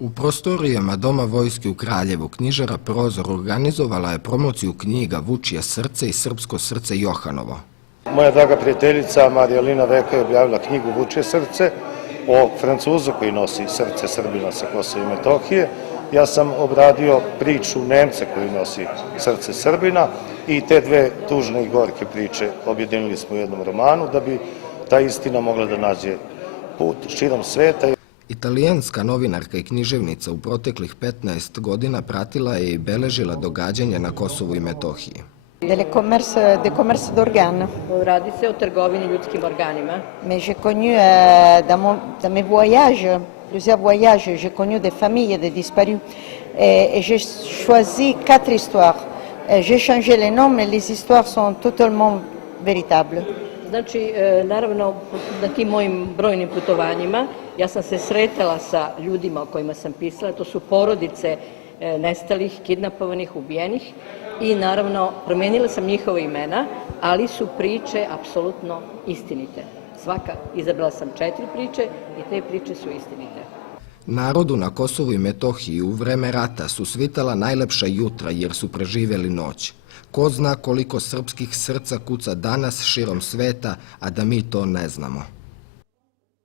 U prostorijama Doma vojske u Kraljevu knjižara Prozor organizovala je promociju knjiga Vučije srce i Srpsko srce Johanovo. Moja draga prijateljica Marija Lina Veka je objavila knjigu Vučije srce o Francuzu koji nosi srce Srbina sa Kosova i Metohije. Ja sam obradio priču Nemca koji nosi srce Srbina i te dve tužne i gorke priče objedinili smo u jednom romanu da bi ta istina mogla da nađe put širom sveta. Italijanska novinarka i književnica u proteklih 15 godina pratila je i beležila događanja na Kosovu i Metohiji. Des commerces d'organes. Radi se o trgovini ljudskim organima. Mais j'ai connu dans mes voyages, plusieurs voyages, j'ai connu des familles de disparus et j'ai choisi 4 histoires. J'ai changé les noms, mais les histoires sont totalement véritables. Znači, naravno, na tim mojim brojnim putovanjima ja sam se sretala sa ljudima o kojima sam pisala, to su porodice nestalih, kidnapovanih, ubijenih i naravno promenila sam njihova imena, ali su priče apsolutno istinite. Izabrala sam 4 priče i te priče su istinite. Narodu na Kosovu i Metohiji u vreme rata su svitala najlepša jutra jer su preživjeli noć. Ko zna koliko srpskih srca kuca danas širom sveta, a da mi to ne znamo.